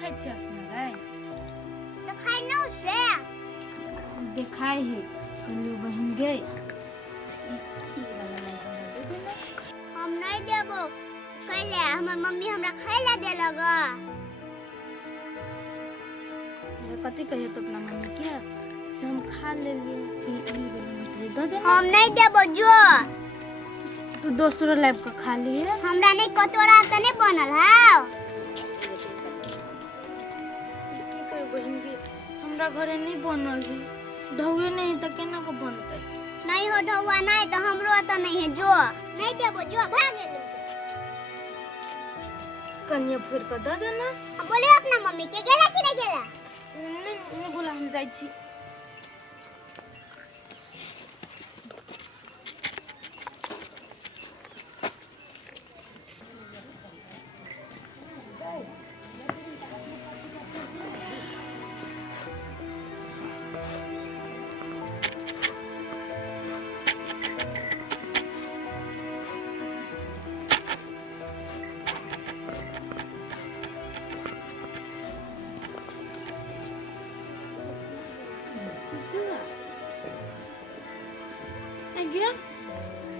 खाइ छी असना रे तो खाई ना उसे देखाई है कल्लू बहन गई की वाला लाई हमरा दे देना हम नहीं देबो कैले हमर मम्मी हमरा खाइला देलगा ये कथी कहियो तो अपना मम्मी के से हम खा ले लिए दे दे हम नहीं देबो जो तू दूसरा लैब का खा लिए हमरा नहीं कटोरा त नहीं बनल हां की कहियो बहन गे हमरा घरे नहीं बनल है ढौए नहीं त केना को बनतै नहीं हो ढौआ नहीं तो हमरो त नहीं है जो नहीं देबो जो भाग गेल कनिया फिर के दे देना हम बोले अपना मम्मी के गेला कि नहीं गेला नहीं बोला हम जाई छी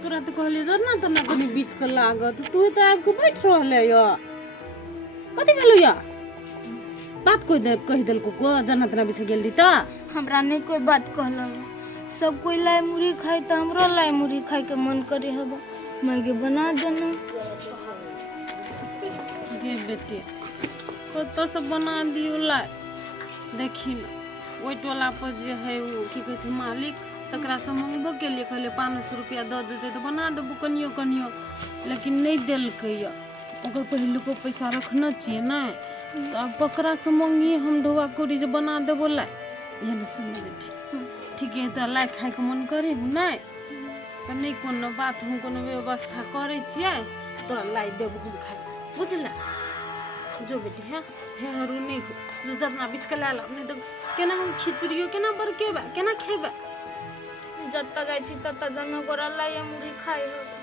तोरा तो कहले जर ना तना कनी बीच के लागत तू तो आब के बैठ रहले य कथि भेलु य बात कोई दे कहि देलको को जना तना बीच गेल दी त हमरा नहीं कोई बात कहला सब कोई लाई मुरी खाई त हमरो लाई मुरी खाई के मन करे हबो मैगी बना देना गे बेटे कत से बना दियो ला देखी ना ओइ टोला पर जे है वो की कहै छै मालिक तकरा से मंगबो के लिए कहले 500 रुपया द देते तो बना देबो कनियो कनियो लेकिन नहीं देलकै य ओकर पहिले को पैसा रखना चाहिए ना तो अब ककरा से मंगिए हम ढोआ कोरी जे बना देबो ला ये न सुन बेटी ठीक है तोरा लाई खाए के मन करे हूं ना तो नहीं कोनो बात हम कोनो व्यवस्था करे छियै तोरा लाई देबो हम खाए बुझला जो बेटी है हरू नहीं हो जो दरना बीच के लाल नहीं तो केना हम खिचड़ियो केना बरकेबा केना खेबा जत्ता जाई छी तत्ता जमे गोरा लाई मुरी खाई हबो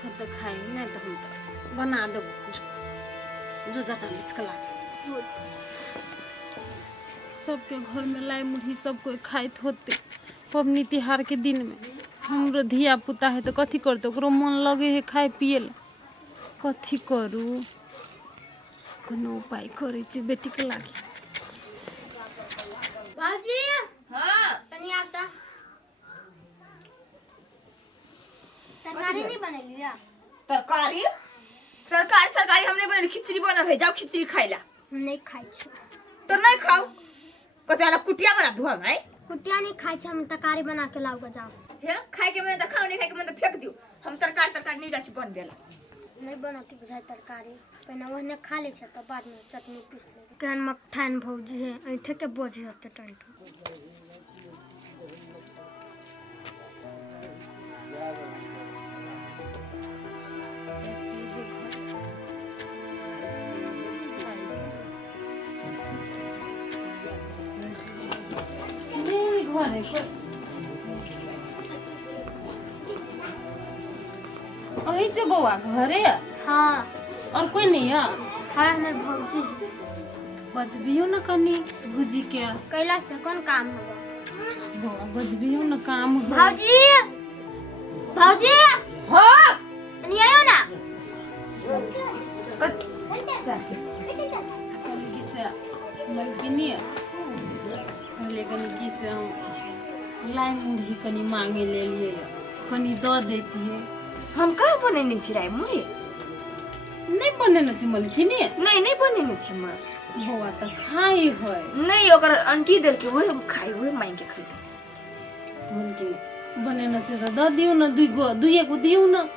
हम तो खाई नहीं तो हम तो बना देबो जो जका बीच के लाल सबके घर में लाई मुढ़ी सब कोई खाइत होते पबनी तिहार के दिन में हमरो धिया पुता है तो कथी करते ओकरो मन लगे है खाए पिए ला कथी करू कोनो उपाय करे छी बेटी के लागी बाजी हां तनी आता तरकारी नहीं बनेलिया तरकारी सरकारी सरकारी हमने बने खिचड़ी बनल है जाओ खिचड़ी खाइला नहीं खाई छी तो नहीं खाओ कते वाला कुटिया बना धुआ है कुटिया नहीं खाई छी हम तरकारी बना के लाओ के जाओ हे खाए के मैं खाओ नहीं खाए के मैं फेंक दियो हम तरकारी नहीं रच बन देला नहीं बनती बुझाई तरकारी पहले ओहने खा ले छ तो बाद में चटनी पीस ले केहन मक्ठान भौजी है ऐठे के बोझे होते टंटू चाची है घर नहीं घर है ओही जे बौआ घरे हां और कोई नहीं है हां हमर भौजी बजबियो न कनी भुजी के कैला से कौन काम होगा बौआ बजबियो न काम हो भौजी भौजी हो नहीं आयो ना किसे मलकिनी लेकिन किसे हम लाई मुढ़ी कनी मांगे ले लिए कनी दो देती है हम कहाँ बनेने छी राय मुरे नहीं बने न मलकिनी नहीं बनेने छी म बौआ त खाई है नहीं ओकर आंटी देल के वही खाई वही मांग के खाई मलकिनी बने न त द दियो न दुइए को दियो न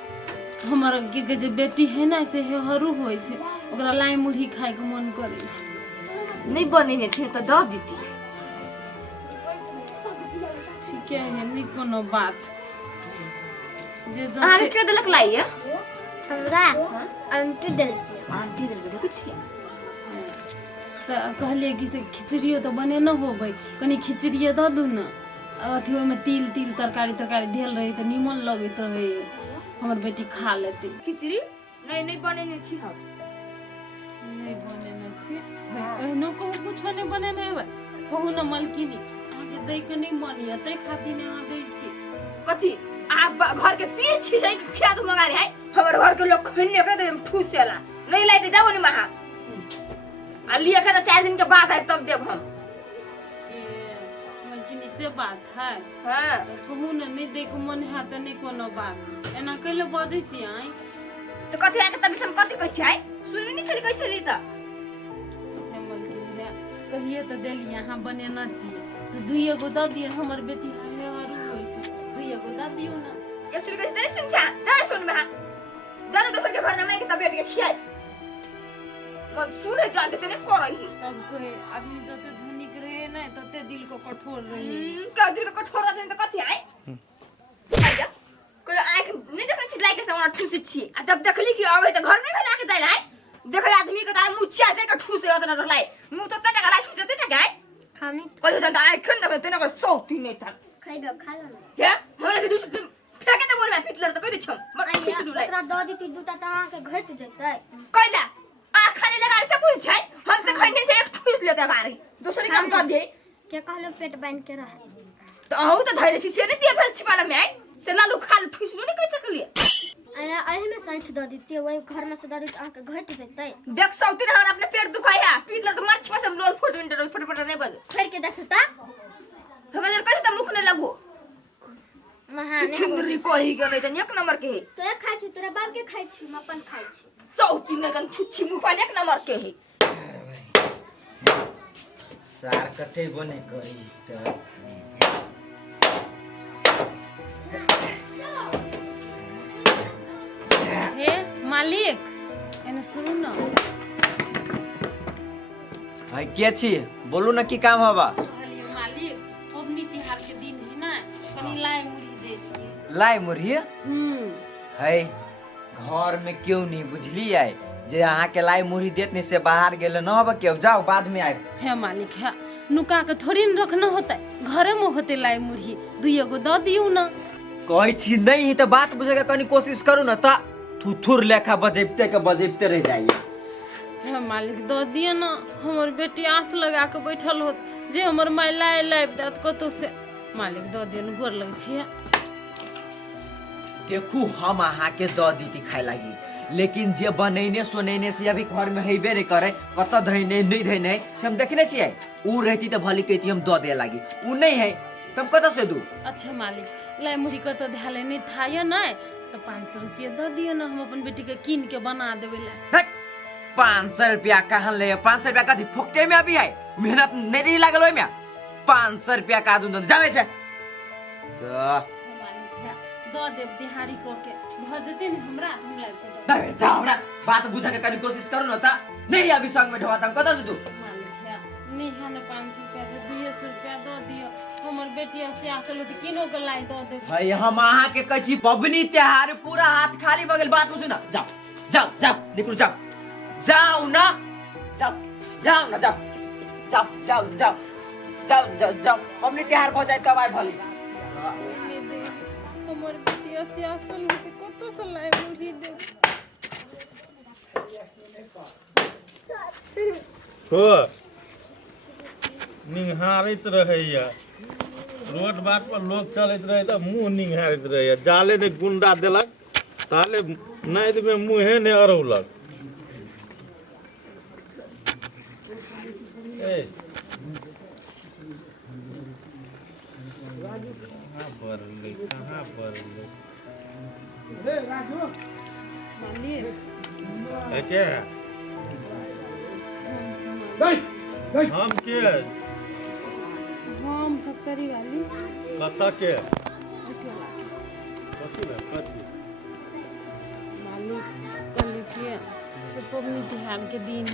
हमर के जे बेटी है ना से हरू होय छै ओकरा लाई मुढ़ी खाए के मन करे छै नहीं बनेने छी तो द दीती ठीक है नहीं कोनो बात जे आरे के देलक लाइए हमरा आंटी देल की आंटी देल के देखै छी कहलिए कि से खिचड़ियो तो बने न होबै कनी खिचड़िए द दू न अथी में तिल तरकारी धेल रही तो निमन लगत रहे हमर बेटी खा लेती खिचड़ी नहीं बनेने छी हम नहीं नहीं बनेने छी एहनो कहू कुछ नहीं बनेने है कहू न मलकिनी आगे दे के नहीं बनिया तै खातिर ने आ दै छी कथी आप घर के पीछे छी जाई के खिया दो मंगा रे है हमर घर के लोग खैनी एकरा दे ठूसेला नहीं लाइते जाओ नि महा आ लिया के तो 4 दिन के बाद आए तब देब हम मलकिनी से बात है हां कहू न नहीं दे के मन है त नहीं कोनो बात एना कइले बजै छी आई तो कथी आके तब हम कथी कहै छै सुनि नहीं छली कहै छली त मलकिनी कहिए तो देली यहाँ बनेना चाहिए तो दुइये गो द दिए हमर बेटी हमे और होई छै दुइये गो द दियो ना एक चुरी कहै नहीं सुन छा जा सुन महा जाने दोसर के घर में के तबियत के खियाई मन सुने जानते ते नहीं करही तब कहे आदमी जते धनिक रहे ना तते दिल को कठोर रहे का दिल का कठोर रहते तो कथी आए आइया कोई आंख नहीं देखै छी लाइक से ओना ठूस छी आ जब देखली कि आबै त घर में खला के जाय देखे आदमी के तार मुछिया से के ठूसे ओतना रहलाई मुंह तो तटा गला ठूसे ते काय खानी कोई जन आंख खन दबे तेना को सौती नहीं था खइबे खा लो ना क्या हमरा से दूसरे फेंके त गोल में पिटलर त कहि दे छम मत आइया ठूस दुलाई एकरा द दीती दूटा त अहाँ के घट जतै कैला आ खाली लगा से कुछ छै हम से खैने से एक ठूस लेता गाड़ी दूसरे काम कर दे के कहलो पेट बांध के रह तो आहू तो धैर्य से नहीं दिए भेल छिपाला में से लालू खाल ठूसलो नहीं कह सकलिए आया एही में साइठ द दीती वही घर में से द दीती अहाँ के घट जतै देख सौती रहन अपने पेट दुखाया पिटलर तो मार छिपा से लोल फोट विंडो फट नहीं बज फेर के देखो ता हमें कैसे त मुख नहीं लगो महाने चिंदरी कोही के नहीं एक नंबर के तो एक खाइ छी तोरा बाप के खाइ छी हम अपन खाइ छी सौती में कन छुच्छी मुंह पर एक नंबर के है सार कटे बने करी त हे मालिक एने सुनु न हाय के छी बोलू ना की काम हवा कहलिए मालिक पबनी तिहार के दिन है ना कनी लाई मुड़ी दे दिए लाई मुरही है घर में क्यों नहीं बुझली आए जे अहाँ के लाई मुरही देत नहीं से बाहर गेले न हब के जाओ बाद में आए हे मालिक है नुका के थोड़ी न रखना होता है घरे में होते लाई मुड़ी दुइये गो द दियो ना कहै छी नहीं ही तो बात बुझे के कनी कोशिश करू ना त थुथुर लेखा बजेबते रह जाइए हे मालिक द दिए ना हमर बेटी आस लगा के बैठल होत जे हमर माय लाई लाइब देत कतो से मालिक द दिए न गोर लग छिए देखू हम अहाँ के द दीती खाए लागी लेकिन जे बनैने सोनैने से अभी घर में हेबे नहीं करे कत धैने नहीं धैने से हम देखने छियै ऊ रहती तो भली कहती हम द दे लागी ऊ नहीं है तुम कत से दू अच्छा मालिक लाई मुड़ी कतो ध्याले नहीं था या नहीं तो 500 रुपया द दिए ना हम अपन बेटी के कीन के बना देवे ला 500 रुपया कहाँ ले 500 रुपया कथी फोकटे में अभी है मेहनत नहीं लागल ओय में 500 रुपया का दूं जावे से तो द देव दिहाड़ी को के भ जते न हमरा हम लाइब के दावे जा हमरा बात बुझा के कनी कोशिश करू न त नहीं अभी संग में ढवा तम कत से तू मालिक है नहीं है 500 रुपया दे 200 रुपया द दियो हमर बेटी से आसल त किनो के लाई द दे भाई हम अहाँ के कछि पबनी त्योहार पूरा हाथ खाली बगल बात बुझू ना जाओ जाओ जाओ निकल जाओ जाओ ना जाओ जाओ ना जाओ जाओ जाओ जाओ जाओ जाओ जाओ पबनी त्योहार भ जाए तब आइ भली हमर बेटी से आसल होते कतो से लाई मुड़ी दे हो निहारैत रहैया रोड बाट पर लोग चलैत रहे तो मुंह निहारैत रहैया जाले ने गुंडा देलक ताले नाद में मुंहे ने अरौलक ए कहाँ बरले मालिक है क्या हम के हम फैक्ट्री वाली कता के अकेला कथी ना कथी मालिक कल के से पबनी तिहार के दिन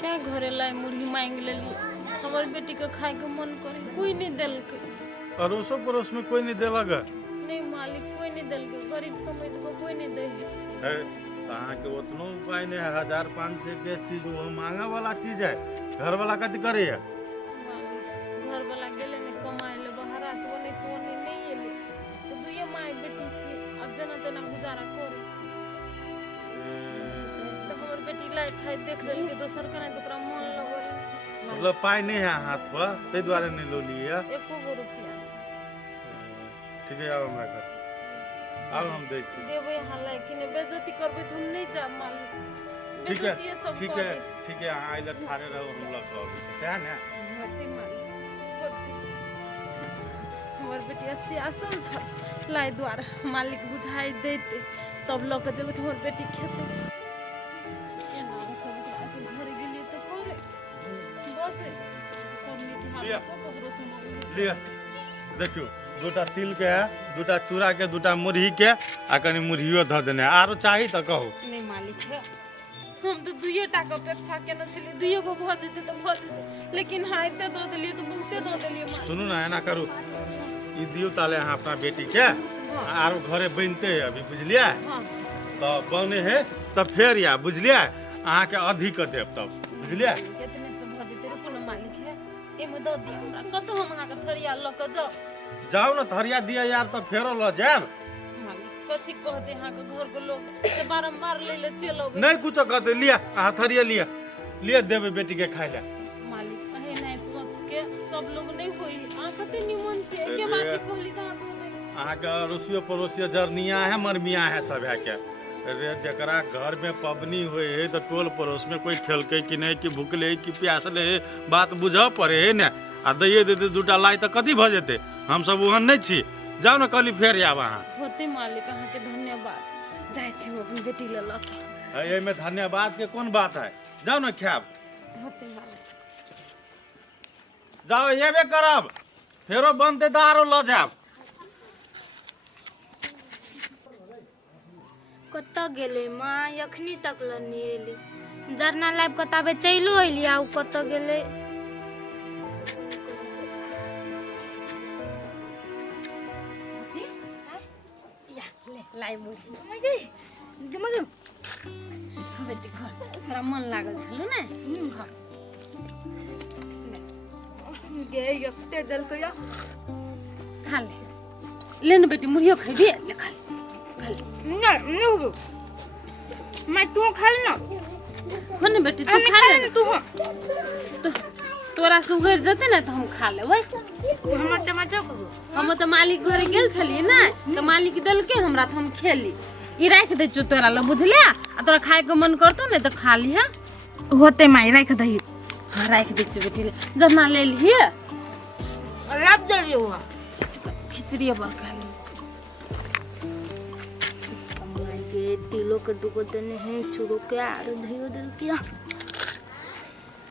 क्या घरे लाई मुड़ी मांग लेली हमर बेटी के खाए के मन करे कोई नहीं दिल के अड़ोसो पड़ोस में कोई नहीं देलक नहीं मालिक कोई नहीं दिल के गरीब समझ को कोई नहीं दे है अहाँ के उतनो उपाय नहीं 1500 के चीज वो मांगा वाला चीज है घर वाला कथी करे है मालिक घर वाला गेले ने कमाए ले बहरा तो नहीं सोने नहीं एले तो दुइये माय बेटी छी अब जना तना गुजारा करे छी तो हमर बेटी लाई खाई देख लेल के दोसर के नहीं तो ओकरा मन लगल मतलब पाई नहीं है हाथ पर ते द्वारे नहीं लो लिए एको गो रुपया ठीक है आओ हमरा घर आओ हम देख देबे हल्ला कि ने बेइज्जती करबे तो हम नहीं जा मालिक ठीक है बेइज्जती सब ठीक कर है दे ठीक है हाँ इधर ठाड़े रहो हम लोग सब क्या ना होती मालिक होती हमर बेटिया सियासल छ लाई द्वारा मालिक बुझाई देते तब लोग जब हमर बेटी खेते एना सब आके घर गेली तो करे बजे कबनी के लिया। हाथ को कबरो से लिया देखियो दूटा तिल के है दूटा चूड़ा के दूटा मुरही के आ कनी मुरहियो ध देने आरो चाही त कहो नहीं मालिक है हम तो दुइये टा के अपेक्षा केना छली दुइये गो भ देते तो भ देते लेकिन हाँ इते दो देलिए तो बहुते दो देलिए मालिक सुनू ना एना करू ई दियो ताले अहाँ अपना बेटी के आरो घरे बनते है अभी बुझलिए हां तो बने है तब फेर या बुझलिए अहाँ के अधिक देब तब बुझलिए कितने से भ देते रे कोनो मालिक है एमे दो दियो हमरा कतो हम अहाँ के थरिया ल के जाओ जाओ ना थरिया दिया यार तो फेरो ल जाब मालिक कथी कहते अहाँ के घर के लोग से बारंबार ले ले चलो नहीं कुछ कहते लिया अहाँ थरिया लिया लिया देबे बेटी के खाए ले मालिक अहे नहीं सोच के सब लोग नहीं होई आ कते निमन छे एके बात ही कहली त अहाँ के अड़ोसियो पड़ोसियो जरनिया है मरमिया है सब है के रे जकरा घर में पबनी हुए है तो टोल पड़ोस में कोई खेलके कि नहीं कि भूखले कि प्यासले बात बुझ पड़े है ना आ दैए देते दूटा लाई तो कथी भ जेते हम सब ओहन नहीं छी जाओ ना कल फेर आब अहाँ होते मालिक अहाँ के धन्यवाद जाय छी हम अपन बेटी ले ल के ए में धन्यवाद के कौन बात है जाओ ना खाब होते मालिक जाओ येबे करब फेरो बनते दारो ल जाब कत गेले माँ अखनी तक ल नहीं एली जरना लाइब कताबे चलो अइली आ कत गेले या ले लाई मुरी बेटी घर तोरा मन लागल छलो ने घर गे यक्ते जल के या खा ले न बेटी मुरियो खइबे ले खा ले नहीं हो मैं तू खा लेना हो न बेटी तू खा ले तू तो तोरा से उगर जते ना तो हम खा लेबै हमर टमाटर करू हम तो मालिक घरे गेल छलिए ना तो मालिक देल के हमरा तो हम खेली ई राख दे छु तोरा ल बुझले आ तोरा खाए के मन करतो ने तो खा ली है होते माई राख दही हां राख दे छु बेटी जना ले लिए रब दे हुआ खिचड़ी पर खा ली माई के तिलो के दुगो देने हैं चूरो के आर दहियो दिल किया